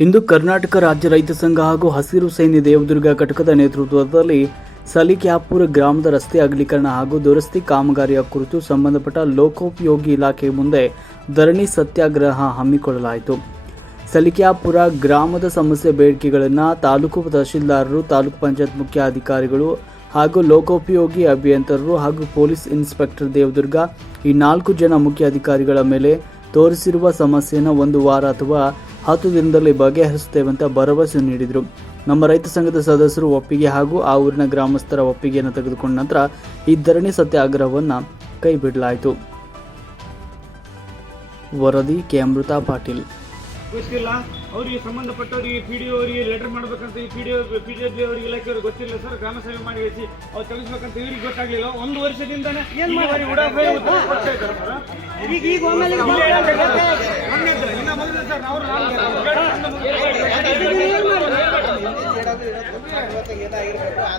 ಇಂದು ಕರ್ನಾಟಕ ರಾಜ್ಯ ರೈತ ಸಂಘ ಹಾಗೂ ಹಸಿರು ಸೇನೆ ದೇವದುರ್ಗ ಘಟಕದ ನೇತೃತ್ವದಲ್ಲಿ ಸಲಿಕ್ಯಾಪುರ ಗ್ರಾಮದ ರಸ್ತೆ ಅಗಲೀಕರಣ ಹಾಗೂ ದುರಸ್ತಿ ಕಾಮಗಾರಿಯ ಕುರಿತು ಸಂಬಂಧಪಟ್ಟ ಲೋಕೋಪಯೋಗಿ ಇಲಾಖೆ ಮುಂದೆ ಧರಣಿ ಸತ್ಯಾಗ್ರಹ ಹಮ್ಮಿಕೊಳ್ಳಲಾಯಿತು. ಸಲಿಕ್ಯಾಪುರ ಗ್ರಾಮದ ಸಮಸ್ಯೆ ಬೇಡಿಕೆಗಳನ್ನು ತಾಲೂಕು ತಹಶೀಲ್ದಾರರು, ತಾಲೂಕು ಪಂಚಾಯತ್ ಮುಖ್ಯ ಅಧಿಕಾರಿಗಳು ಹಾಗೂ ಲೋಕೋಪಯೋಗಿ ಅಭಿಯಂತರರು ಹಾಗೂ ಪೊಲೀಸ್ ಇನ್ಸ್ಪೆಕ್ಟರ್ ದೇವದುರ್ಗ ಈ ನಾಲ್ಕು ಜನ ಮುಖ್ಯ ಅಧಿಕಾರಿಗಳ ಮೇಲೆ ತೋರಿಸಿರುವ ಸಮಸ್ಯೆಯನ್ನು ಒಂದು ವಾರ ಅಥವಾ ಹತ್ತು ದಿನದಲ್ಲಿ ಬಗೆಹರಿಸುತ್ತೇವೆ ಅಂತ ಭರವಸೆ ನೀಡಿದರು. ನಮ್ಮ ರೈತ ಸಂಘದ ಸದಸ್ಯರು ಒಪ್ಪಿಗೆ ಹಾಗೂ ಆ ಊರಿನ ಗ್ರಾಮಸ್ಥರ ಒಪ್ಪಿಗೆಯನ್ನು ತೆಗೆದುಕೊಂಡ ನಂತರ ಈ ಧರಣಿ ಸತ್ಯಾಗ್ರಹವನ್ನು ಕೈಬಿಡಲಾಯಿತು. ವರದಿ ಕೆ. ಅಮೃತ ಪಾಟೀಲ್. ಅವರಿಗೆ ಸಂಬಂಧಪಟ್ಟವರಿಗೆ ಪಿ ಡಿ ಅವರಿಗೆ ಲೆಟರ್ ಮಾಡ್ಬೇಕಂತ ಈ ಪಿ ಡಿ ಪಿ ಡಿ ಅವರಿಗೆ ಇಲಾಖೆಯವ್ರಿಗೆ ಗೊತ್ತಿಲ್ಲ ಸರ್ ಗ್ರಾಮ ಸಭೆ ಮಾಡಿ ಹಚ್ಚಿ ಅವ್ರು ತಿಳಿಸ್ಬೇಕಂತ ಇವ್ರಿಗೆ ಗೊತ್ತಾಗ್ಲಿಲ್ಲ ಒಂದು ವರ್ಷದಿಂದಾನೆ ಮಾಡಿ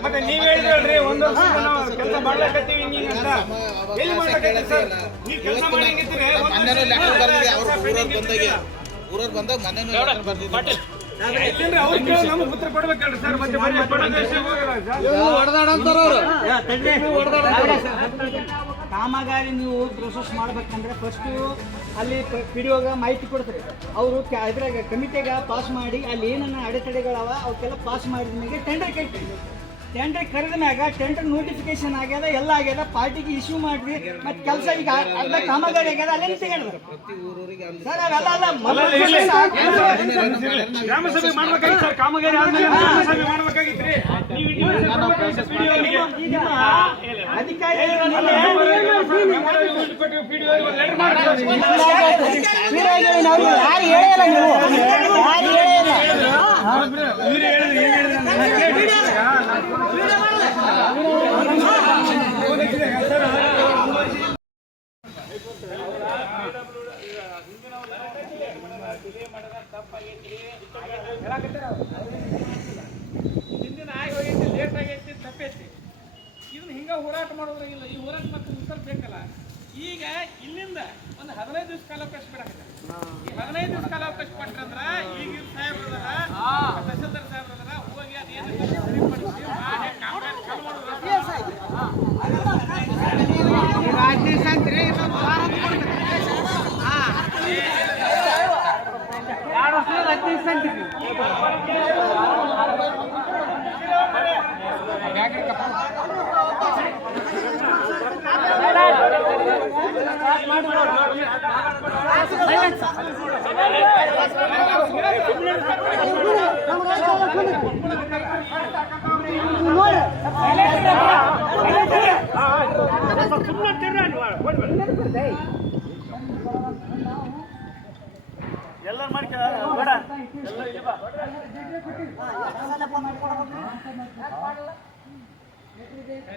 ಮತ್ತೆ ನೀವ್ ಹೇಳಿದ್ರಿ ಒಂದು ವರ್ಷ ಕೆಲಸ ಮಾಡ್ಲಕತ್ತೀವಿ ಹಿಂಗಿಂಗ್ ಅಂತ ಎಲ್ಲಿ ಮಾಡ್ಲಕತ್ತೀವಿ ಸರ್ ನೀವು ಕೆಲಸ ಮಾಡಂಗಿದ್ರೆ ಊರವ್ರು ಬಂದಾಗೆ ಮನೆ ಲೆಟರ್ ಬರ್ದಿದೆ ಯಾಕೆಂದ್ರೆ ಅವ್ರು ಕೇಳಿ ನಮ್ಗೆ ಉತ್ತರ ಕೊಡ್ಬೇಕಲ್ರಿ ಸರ್ ಮತ್ತೆ ಬರೀ ಕೊಡೋದೇ ಹೋಗಲ್ಲ ಸರ್. ಕಾಮಗಾರಿ ನೀವು ಪ್ರೊಸೆಸ್ ಮಾಡ್ಬೇಕಂದ್ರೆ ಫಸ್ಟು ಅಲ್ಲಿ ಪಿಡಿಯೋಗ ಮಾಹಿತಿ ಕೊಡ್ತಾರೆ. ಅವರು ಅದ್ರಾಗ ಕಮಿಟಿಗೆ ಪಾಸ್ ಮಾಡಿ ಅಲ್ಲಿ ಏನನ್ನ ಅಡೆತಡೆಗಳವ ಅವಕ್ಕೆಲ್ಲ ಪಾಸ್ ಮಾಡಿದ ಮೇಲೆ ಟೆಂಡರ್ ಕಟ್ಟಿ ಟೆಂಡರ್ ಕರೆದ ಮ್ಯಾಗ ಟೆಂಡರ್ ನೋಟಿಫಿಕೇಶನ್ ಆಗ್ಯದ ಎಲ್ಲ ಆಗ್ಯದ ಪಾರ್ಟಿಗೆ ಇಶ್ಯೂ ಮಾಡ್ರಿ ಮತ್ತೆ ಕೆಲಸ ಈಗ ಅರ್ಧ ಕಾಮಗಾರಿ ಆಗ್ಯದ ಅಲ್ಲೇ ಸರ್ ಅವೆಲ್ಲ ಅಲ್ಲ. ಗ್ರಾಮ ಸಭೆ ಸರ್ ಕಾಮಗಾರಿ ಆದ್ಮೇಲೆ ಗ್ರಾಮ ಸಭೆ ಮಾಡ್ಬೇಕಾಗಿತ್ರಿ ಅಧಿಕಾರಿ. ಯಾರು ಹೇಳಿಲ್ಲ ನೀವು ಯಾರು ಹೇಳಿಲ್ಲ ಇವ್ರು ಹೇಳಿದ್ರು, ಏನ್ ಹೇಳಿದ್ರು ಅಂತ ನಾನು ಕೇಳಿದೆ ಸರ್. ಹಿಂದಿನ ಆಗಿ ಹೋಗೈತಿ ಲೇಟ್ ಆಗೈತಿ ತಪ್ಪೈತಿ ಇದನ್ನ ಹಿಂಗೆ ಹೋರಾಟ ಮಾಡೋದ್ರಾಗಿಲ್ಲ ಈ ಹೋರಾಟ ಮತ್ತೆ ಉತ್ತರ ಬೇಕಲ್ಲ ಈಗ ಇಲ್ಲಿಂದ ಒಂದು ಹದಿನೈದು ದಿವಸ ಕಾಲಾವಕಾಶ ಬಿಡಾಕತ್ತೆ ಈ ಹದಿನೈದು ದಿವಸ ಕಾಲಾವಕಾಶ ಕೊಟ್ರಂದ್ರ ಈಗ ಸಾಹೇಬ್ರದಾರ ತಹಸೀಲ್ದಾರ್ ಸಾಹೇಬ್ರದಾರ ಹೋಗಿ ಅದೇನು ಎಲ್ಲರೂ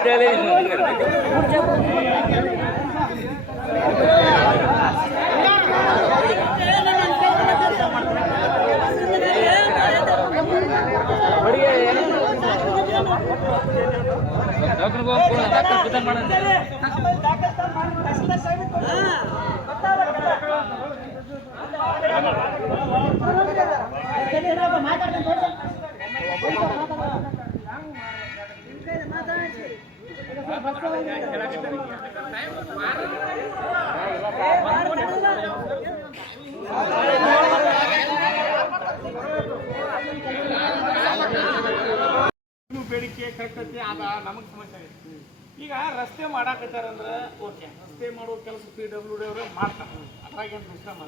ಎಲ್ಲಿ ಸಿಗ್ತದೆ? ದಾಖಲೆ maintain ಮಾಡಿ ಬನ್ನಿ. ಎಲ್ಲಿ ಸಿಗ್ತದೆ ನಿಮ್ಗೆ? ಈಗ ಹೆಂಗ ಬಂತು ನಿಮ್ಮ ಬೇಡಿಕೆ ಕರೆಕ್ಟೈತಿ ಅದ ನಮಗೆ ಸಮಸ್ಯೆ ಈಗ ರಸ್ತೆ ಮಾಡಾಕತ್ತಾರಂದ್ರೆ ಓಕೆ, ರಸ್ತೆ ಮಾಡೋ ಕೆಲಸ ಪಿ ಡಬ್ಲ್ಯೂ ಡಿ ಅವರು ಮಾಡ್ತಾರೆ. ಅದ್ರಾಗೇನು ಸಿಸ್ಟಮ್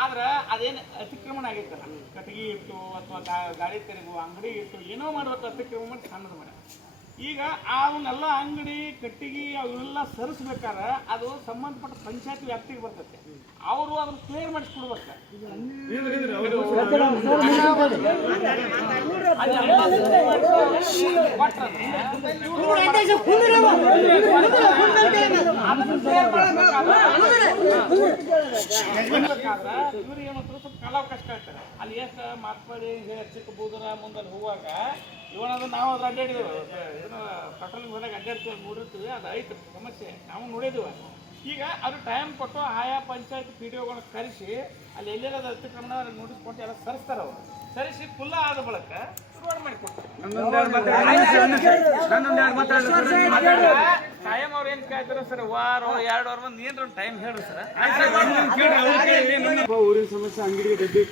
ಆದ್ರೆ ಅದೇನು ಅತಿಕ್ರಮಣ ಆಗೈತಲ್ಲ? ಕಟ್ಟಿಗೆ ಇಟ್ಟು ಅಥವಾ ಗಾಡಿ ತೆರಗು, ಅಂಗಡಿ ಇಟ್ಟು ಏನೋ ಮಾಡ್ಬೇಕು ಮಾಡಿ ಸಣ್ಣದು ಮಾಡಿ ಈಗ ಅವನ್ನೆಲ್ಲ ಅಂಗಡಿ ಕಟ್ಟಿಗೆ ಅವನ್ನೆಲ್ಲ ಸರಿಸ್ಬೇಕಾದ್ರೆ ಅದು ಸಂಬಂಧಪಟ್ಟ ಪಂಚಾಯತ್ ವ್ಯಾಪ್ತಿಗೆ ಬರ್ತೈತೆ. ಅವರು ಅದನ್ನ ಕ್ಲಿಯರ್ ಮಾಡಿಸ್ಕೊಡ್ಬೇಕು. ಏನು ಮಾಡ್ತಾರೆ ಸ್ವಲ್ಪ ಅಲ್ಲಿ ಎಷ್ಟು ಮಾರ್ಪಾಡಿ ಚಿಕ್ಕ ಬೂದರ ಮುಂದೆ ಹೋಗುವಾಗ ಇವನದು ನಾವು ಅದ್ರ ಅಡ್ಡಾಡಿದೇವೆ ಏನು ಪೆಟ್ರೋಲಿಂಗ್ ಹೋದಾಗ ನೋಡಿರ್ತೀವಿ ಅದು ಐತೆ ಸಮಸ್ಯೆ ನಾವು ನೋಡಿದ್ದೀವಿ ಈಗ ಅದು ಟೈಮ್ ಕೊಟ್ಟು ಆಯಾ ಪಂಚಾಯತ್ ಪಿ ಡಿ ಒಗಳನ್ನ ಕರೆಸಿ ಅಲ್ಲಿ ಎಲ್ಲೆಲ್ಲ ಅತಿಕ್ರಮಣ ನೋಟಿಸ್ ಕೊಟ್ಟು ಎಲ್ಲ ಸರಿಸ್ತಾರೆ ಅವರು ಸರಿಸಿ ಫುಲ್ಲ ಆದ ಬಳಿಕ ರೋಡ್ ಮಾಡಿ ಕೊಡ್ತಾರೆ ಕಾಯಂ ಅವ್ರು ಏನ್ ಕೇಳ್ತಾರೆ ಸರ್ ವಾರ ಎರಡು ವಾರ ಬಂದು ಏನ್ರ ಟೈಮ್ ಹೇಳ್ರಿ ಸರ್. ಊರಿನ ಸಮಸ್ಯೆ ಅಂಗಡಿಗೆ ಡಬ್ಬಿ